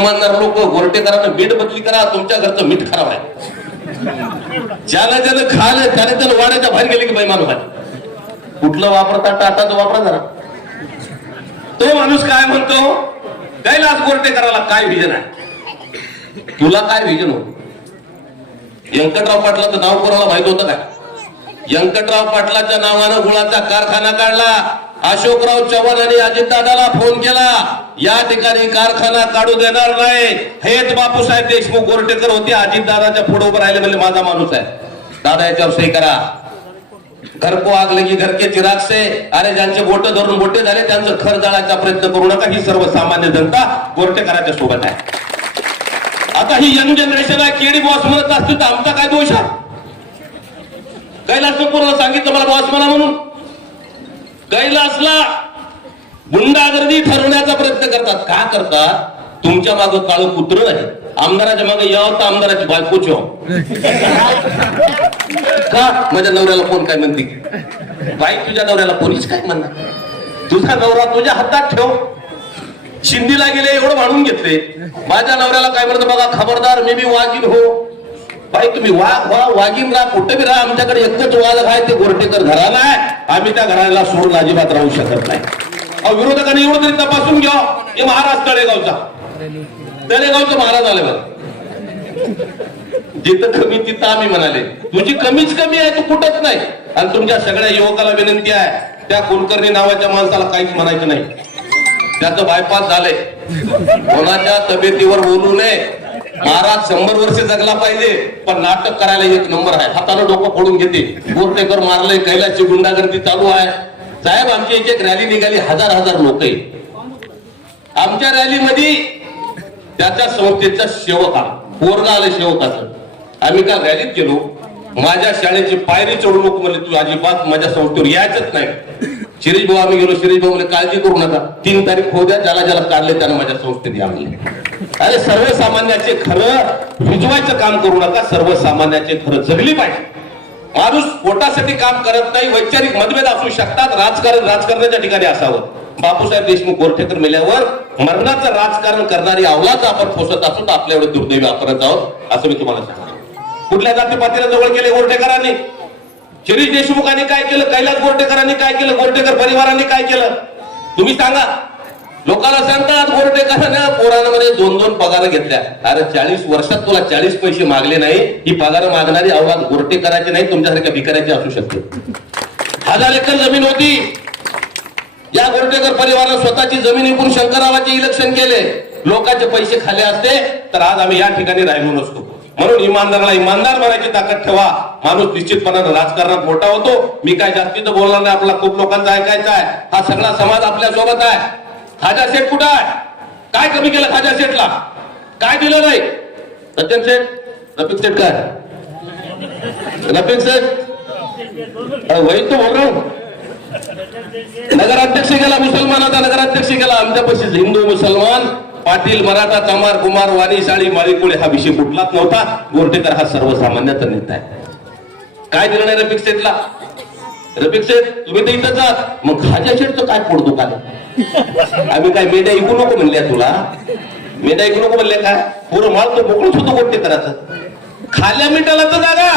इमानदार लोक गोरटेकरांना मीठ बदली करा तुमच्या घरचं मीठ खराब आहे. ज्याला ज्यानं खाल त्याने त्यानं वाड्याच्या बाहेर गेले की बाई माणूस कुठलं वापरता टाटाचं वापरा जरा. तो माणूस काय म्हणतो? कैलास गोरटेकराला काय व्हिजन आहे? तुला काय व्हिजन होत? व्यंकटराव पाटलाचं नाव कोणाला माहीत होतं काय? व्यंकटराव पाटलाच्या नावानं गुळाचा कारखाना काढला. अशोकराव चव्हाण आणि अजितदादाला फोन केला. या ठिकाणी कारखाना काढू देणार नाही. हेच बापूसाहेब देशमुख गोरटेकर होते. अजितदादाच्या पुढे उभं राहिले म्हणजे माझा माणूस आहे. दादा याच्यावर सही करा. घर को आग लगी घर के चिराग से. अरे ज्यांचे बोट धरून बोटे झाले त्यांचं खर जाळायचा प्रयत्न करू नका. ही सर्वसामान्य जनता गोरटेकराच्या सोबत आहे. आता ही यंग जनरेशन आहे. केडी बॉस म्हणत असते तर आमचा काय दोष आहे? कैलास पूर्ण सांगितलं मला बॉस म्हणा म्हणून. कैलासला गुंडागर्दी ठरवण्याचा प्रयत्न करतात. का करतात? तुमच्या माग काळ कुत्र नाही आमदाराच्या मागे यावं तर आमदाराची बायकोच का? माझ्या नवऱ्याला फोन काय म्हणते? बाई तुझ्या नवऱ्याला पोलीस काय म्हणणार? तुझा नवरा तुझ्या हातात ठेव. शिंदीला गेले एवढं म्हणून घेतले. माझ्या नवऱ्याला काय म्हणतं बघा खबरदार मी बी वाजीन हो. भाई तुम्ही वाघ व्हा वागीन राहा कुठं बी राहा आमच्याकडे एकच वाघ आहे ते गोरटेकर घराला आहे. आम्ही त्या घराला सोडून अजिबात राहू शकत नाही. अहो विरोधकांनी एवढं तरी तपासून घ्या. हे महाराज तळेगावचा. तळेगावचं महाराज आले बघ. जिथं कमी तिथं आम्ही म्हणाले. तुझी कमीच कमी आहे तू कुठंच नाही. आणि तुमच्या सगळ्या युवकाला विनंती आहे त्या कुलकर्णी नावाच्या माणसाला काहीच म्हणायचं नाही. त्याचं बायपास झालंय. कोणाच्या तब्येतीवर बोलू नये. महाराज शंभर वर्ष जगला पाहिजे पण नाटक करायला एक नंबर आहे. हाताला डोकं फोडून घेते. गोरटेकर मारले कैलासची गुंडागर्दी चालू आहे. साहेब आमची इथे एक रॅली निघाली हजार हजार लोक आमच्या रॅलीमध्ये त्याच्या संस्थेचा सेवक पोरगा आलं सेवकाचं आम्ही काल रॅलीत गेलो. माझ्या शाळेची पायरी चढू नको म्हणले तू अजिबात माझ्या संस्थेवर यायचंच नाही. शिरीष भाऊ आम्ही गेलो शिरीष भाऊ म्हणजे काळजी करू नका. तीन तारीख होऊ द्या ज्याला ज्याला काढले त्यानं माझ्या संस्थेत या म्हणले. अरे सर्वसामान्याचे खरं रुजवायचं काम करू नका सर्वसामान्याचे खरं जगली पाहिजे. माणूस पोटासाठी काम करत नाही वैचारिक मतभेद असू शकतात राजकारण राजकारणाच्या ठिकाणी असावं. बापूसाहेब देशमुख गोरठेकर मेल्यावर मरणाचं राजकारण करणारी अवलाच आपण पोसत असू तर आपल्या एवढे दुर्दैवी वापरत आहोत असं मी तुम्हाला सांगतो. कुठल्या जातीपातीला जवळ केले गोरठेकरांनी? शिरीष देशमुखांनी काय केलं? कैलास गोरटेकरांनी काय केलं? गोरटेकर परिवारांनी काय केलं? तुम्ही सांगा. लोकांना सांगतात गोरटेकरांना पोरांमध्ये दोन दोन पगार घेतल्या. अरे चाळीस वर्षात तुला चाळीस पैसे मागले नाही. ही पगार मागणारी अवघात गोरटेकरांची नाही तुमच्यासारख्या भिकाऱ्याची असू शकते. हजार एकर जमीन होती. या गोरटेकर परिवारानं स्वतःची जमीन विकून शंकररावाचे इलेक्शन केले. लोकांचे पैसे खाले असते. तर आज आम्ही या ठिकाणी राहिलो नसतो. म्हणून इमानदाराला इमानदार बनायची ताकद ठेवा. माणूस निश्चितपणानं राजकारणात मोठा होतो. मी काय जास्तीचं बोलणार नाही आपला खूप लोकांचा ऐकायचा आहे. हा सगळा समाज आपल्यासोबत आहे. खाजा सेठ कुठं आहे? काय कमी केलं खाजा सेठला काय दिलं नाही? सज्जन सेठ रफिक शेठ काय? रफिक सेठ अरे वही तो बोल नगराध्यक्ष गेला मुसलमानाचा नगराध्यक्ष गेला. आमच्या पशी हिंदू मुसलमान. पाटील मराठा चमार कुमार वाणी साळी माळीकुळे हा विषय कुठलाच नव्हता. गोरटेकर हा सर्वसामान्याचा नेता आहे. काय दिलं नाही रफिक सेठला? रफिक सेठ तुम्ही तर इथं आहात मग खाजा शेठचं काय फोडतो काय आम्ही काय मेंढ्या ऐकू नको म्हणल्या तुला? मेंढ्या ऐकू नको म्हणले काय? पुरं माल तो होतो गोरटेकराचं. खाल्या मिठाला तर जागा.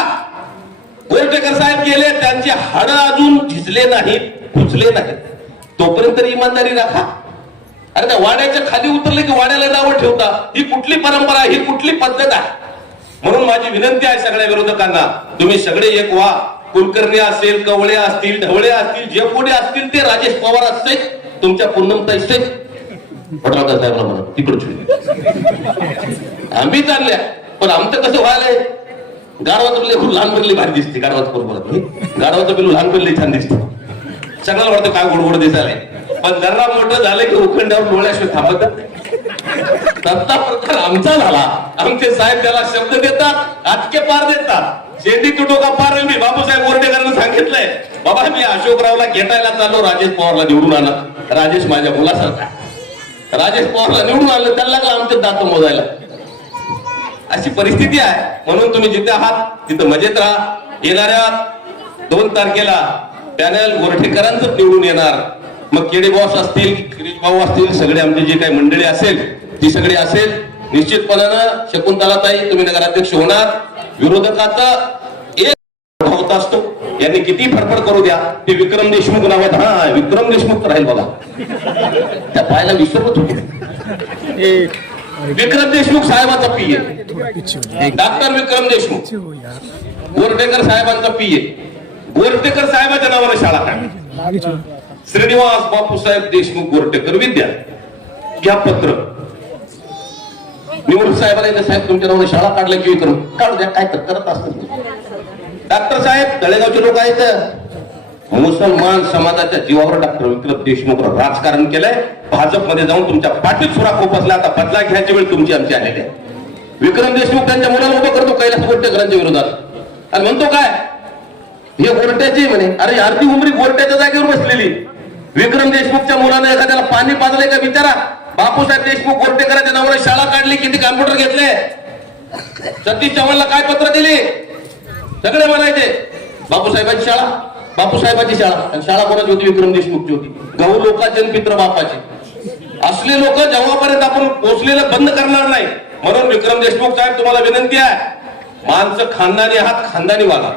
गोरटेकर साहेब गेले त्यांचे हाड अजून झिजले नाहीत खुचले नाहीत. तोपर्यंत इमानदारी राखा. अरे त्या वाड्याच्या खाली उतरले की वाड्याला नावं ठेवता. ही कुठली परंपरा ही कुठली पद्धत आहे? म्हणून माझी विनंती आहे सगळ्या विरोधकांना तुम्ही सगळे एक व्हा. कुलकर्णी असेल कवळे असतील ढवळे असतील जे कोणी असतील ते राजेश पवार असते तुमच्या पूर्णमता असते साहेबला म्हणा तिकडच. आम्ही चालल्या पण आमचं कसं व्हायलंय? गाढवाचं बिल्ले खूप लहान बिल्ली भारी दिसते गारवाचं बरोबर गाढवाचं बिल्लू लहान बिल्ली छान दिसते. सगळ्याला वाटतं काय गोडगोड दिसायला पण दर्रा मोठं झालं की उखंड्यावर डोळ्याशिवाय थांबत दत्ता प्रकार आमचा झाला. आमचे साहेब त्याला शब्द देतात आटके पार देतात. शेंडी तुटो का पार मी बापूसाहेब गोरटेकरांना सांगितलंय. बाबा मी अशोकरावला घेटायला चाललो राजेश पवारला निवडून आला राजेश माझ्या मुलासारखा राजेश पवारला निवडून आलं त्याला लागलं आमचे दात मोजायला? अशी परिस्थिती आहे. म्हणून तुम्ही जिथे आहात तिथं मजेत राहा. येणाऱ्या दोन तारखेला पॅनल गोरठेकरांच निवडून येणार. मग केडे बॉस असतील गिरीश भाऊ असतील सगळे आमची जी काही मंडळी असेल ती सगळी असेल. निश्चितपणानं शकुंतलाताई तुम्ही नगराध्यक्ष होणार. विरोधकाचा एक होत असतो. यांनी किती फडफड करू द्या. ते विक्रम देशमुख नाव आहेत. हा विक्रम देशमुख राहील बघा. त्या पाहायला विसरत होते. विक्रम देशमुख साहेबाचा पी आहे डॉक्टर विक्रम देशमुख. गोरटेकर साहेबांचा पी आहे गोरटेकर साहेबाच्या नावाने शाळा काय श्रीनिवास बापूसाहेब देशमुख गोरटेकर विद्या. घ्या पत्र. निवडणूक साहेबाला साहेब तुमच्या नावाने शाळा काढल्या की विक्रम. काढू द्या काय तर करत असतात डॉक्टर साहेब तळेगावचे लोक आहेत. मुसलमान समाजाच्या जीवावर डॉक्टर विक्रम देशमुख राजकारण केलंय. भाजपमध्ये जाऊन तुमच्या पाठीत सुरा खोपसला आता बदला घ्यायची वेळ तुमची आमची आलेली आहे. विक्रम देशमुख त्यांच्या मुलाला उभं करतो कैलास गोरटेकरांच्या विरोधात. आणि म्हणतो काय? हे गोरट्याची म्हणे. अरे अर्धी उमरी गोरट्याच्या जागेवर बसलेली. विक्रम देशमुखच्या मुलानं एखाद्याला पाणी पाजलंय का विचारा बापूसाहेब देशमुख गोरटेकरांच्या नावाने शाळा काढली किती कॉम्प्युटर घेतले? सतीश चव्हाणला काय पत्र दिली? सगळे म्हणायचे बापूसाहेबांची शाळा बापूसाहेबांची शाळा. शाळा कोणाची होती? विक्रम देशमुखची होती. गहू लोकांचे पित्र बापाचे. असले लोक जेव्हापर्यंत आपण पोचलेलं बंद करणार नाही म्हणून विक्रम देशमुख साहेब तुम्हाला विनंती आहे माणसं खानदानी आहात खानदानी वागा.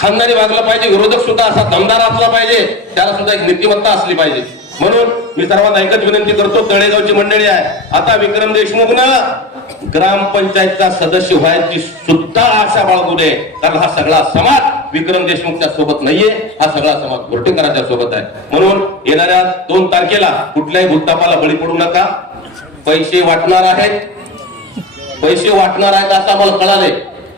खानदानी वागला पाहिजे विरोधक सुद्धा असा दमदार असला पाहिजे त्याला सुद्धा एक नीतिमत्ता असली पाहिजे. म्हणून मी सर्वांना एकच विनंती करतो तळेगावची मंडळी आहे. आता विक्रम देशमुख ना ग्रामपंचायतचा सदस्य व्हायची सुद्धा आशा बाळगू नये कारण हा सगळा समाज विक्रम देशमुखच्या सोबत नाहीये हा सगळा समाज गोरटेकरांच्या सोबत आहे. म्हणून येणाऱ्या दोन तारखेला कुठल्याही भूतापाला बळी पडू नका. पैसे वाटणार आहेत. पैसे वाटणार आहेत आता मला कळाले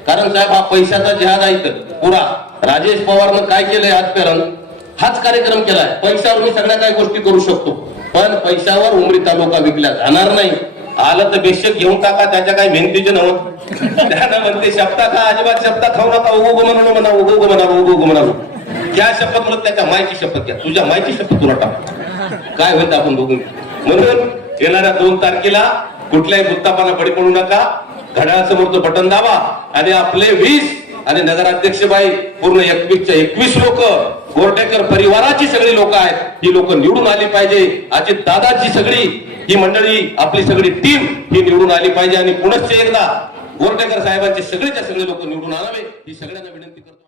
कारण साहेब हा पैशाचा जिहाद आहे पुरा. राजेश पवारनं काय केलंय आजपर्यंत हाच कार्यक्रम केलाय. पैशावर मी सगळ्या काही गोष्टी करू शकतो. पण पैशावर उमरी तालुका विकला जाणार नाही. आलं तर बेशक घेऊन टाका त्याच्या काही मेहनतीचे नव्हत. त्यानं म्हणते शब्दा का अजिबात शब्दा खाऊ नका उगो म्हणून म्हणा उगो उगो म्हणा उगो उगो म्हणा. त्या शपथ म्हणत त्याच्या मायची शपथ घ्या. तुझ्या मायची शपथ तुला टाक. काय होत आपण बघून म्हणून येणाऱ्या दोन तारखेला कुठल्याही वृत्तापाला बळी पडू नका. घड्याळासमोरचं बटन दाबा आणि आपले वीस आणि नगराध्यक्ष बाई पूर्ण एकवीसच्या एकवीस लोक गोरटेकर परिवाराची सगळी लोक आहेत. ही लोक निवडून आली पाहिजे. अजित दादाची सगळी ही मंडळी आपली सगळी टीम ही निवडून आली पाहिजे. आणि पुनश्च एकदा गोरटेकर साहेबांचे सगळेच्या सगळे लोक निवडून आणावे. ही सगळ्यांना विनंती करतो.